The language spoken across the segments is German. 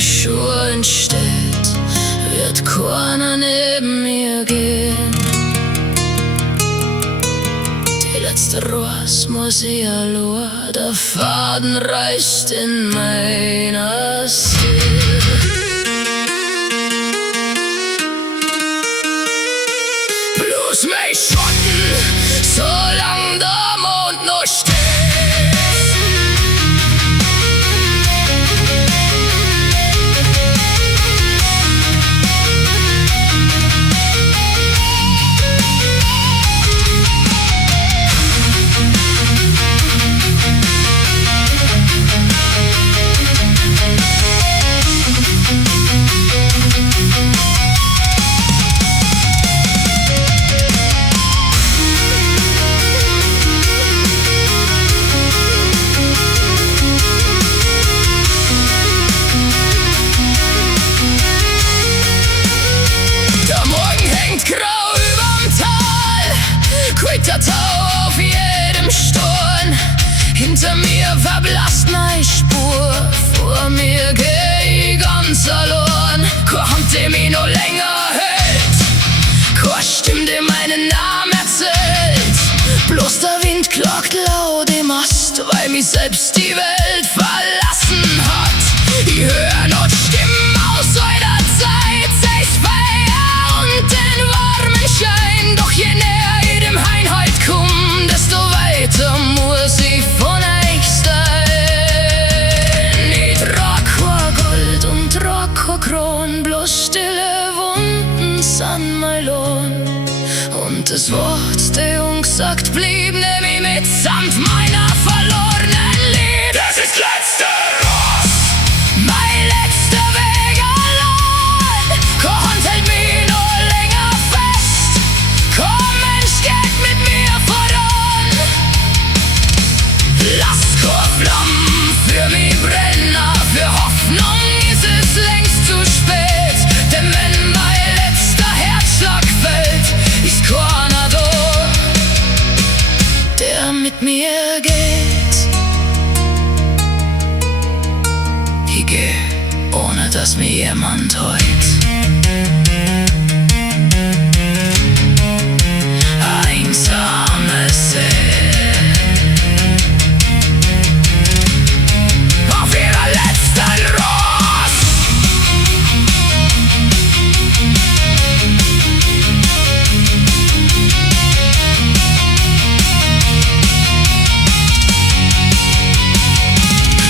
meine Schuhe entsteht, wird keiner neben mir gehen. Die letzte Ross muss ich allein, der Faden reißt in meiner Seele. Bloß mein Schatten, solang der Mond noch steht. Der Tau auf jedem Sturm, hinter mir verblasst meine Spur, vor mir geh ich ganz allein. Keine Hand, die mich noch länger hält, keine Stimme, die meinen Namen erzählt. Bloß der Wind klagt laut im Ast, weil mich selbst die Welt verlassen hat. Ich hör noch Stimmen aus eurer Zeit, sei's Feier und den warmen Schein, doch je näher ich dem Heim komm, desto weiter muss ich von euch sein. Ich trag kein Gold und trag kein Kron, bloß stille Wunden sind mein Lohn. Und das Wort, der ungesagt blieb, nehm ich mitsamt meiner verlorenen Liebe. Das ist letzte Ross, mein letzter Weg allein. Keine Hand hält mich noch länger fest, kein Mensch geht mit mir voran. Lass keine Flammen für mich brennen, für Hoffnung ist es längst zu spät. Denn wenn mein letzter Herzschlag fällt, ist keiner da, der mit mir geht. Ich geh, ohne dass mir jemand heut. Einsame See, auf ihrer letzten Ross.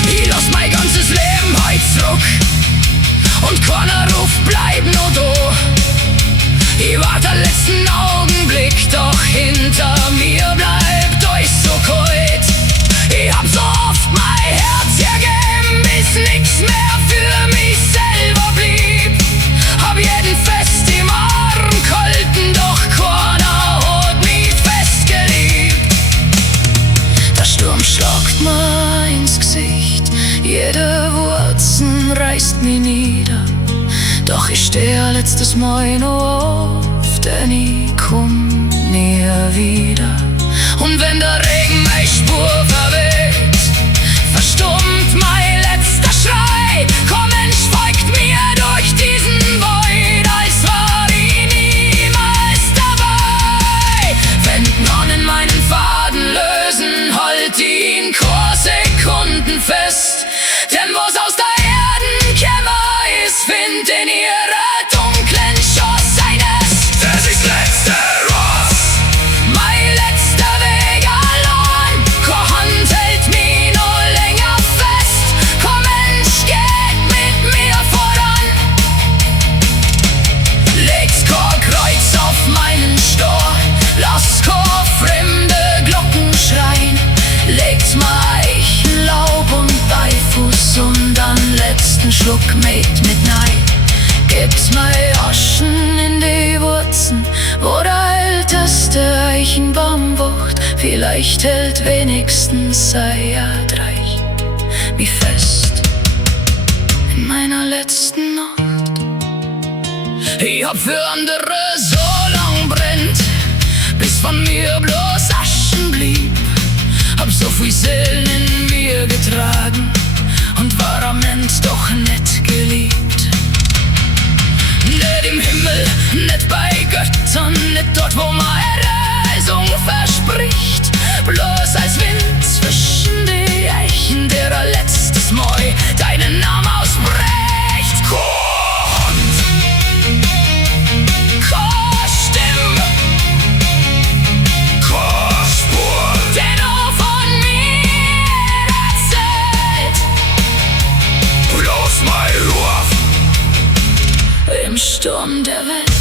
Ich lass mein ganzes Leben heut zurück und keiner ruft, bleib nur da. Ich wart den letzten Augenblick, doch hinter mir bleibt euch so kalt. Ich hab so oft mein Herz hergeben, bis nix mehr für mich selber blieb. Hab jeden fest im Arm gehalten, doch keiner hat mich festgeliebt. Der Sturm schlagt mir ins Gesicht, jede Wurzel reißt mich nieder. Doch ich steh ein letztes Mal noch auf, denn ich komm nie wieder. Und wenn der Regen meine Spur verweht, verstummt mein letzter Schrei. Komm, Mensch, folgt mir durch diesen Wald, als war ich niemals dabei. Wenn Nonnen meinen Faden lösen, halt ihn keine Sekunden fest. Denn was aus der Erden käme, ist Wind in ihrer dunklen Schoß seines. Das ist letzte Ross, mein letzter Weg allein. Keine Hand hält mich noch länger fest, kein Mensch geht mit mir voran. Legt kein Kreuz auf meinen Stor, lasst keine fremde Glocken schreien. Legt mal Eichenlaub und Beifuß und einen letzten Schluck mit nein. Gebt mal Aschen in die Wurzeln, wo der älteste Eichenbaum wacht. Vielleicht hält wenigstens sein Erdreich mich fest in meiner letzten Nacht. Ich hab für andere so lang brennt, bis von mir bloß Aschen blieb. Hab so viel Seelen in mir getragen und war am Ende doch nicht geliebt. nicht dort, wo man Erlösung verspricht. Bloß als Wind zwischen die Eichen, der ein letztes Mal deinen Namen ausspricht. Kommt, keine Stimme, keine Spur, dennoch von mir erzählt. Bloß mein Ruf im Sturm der Welt.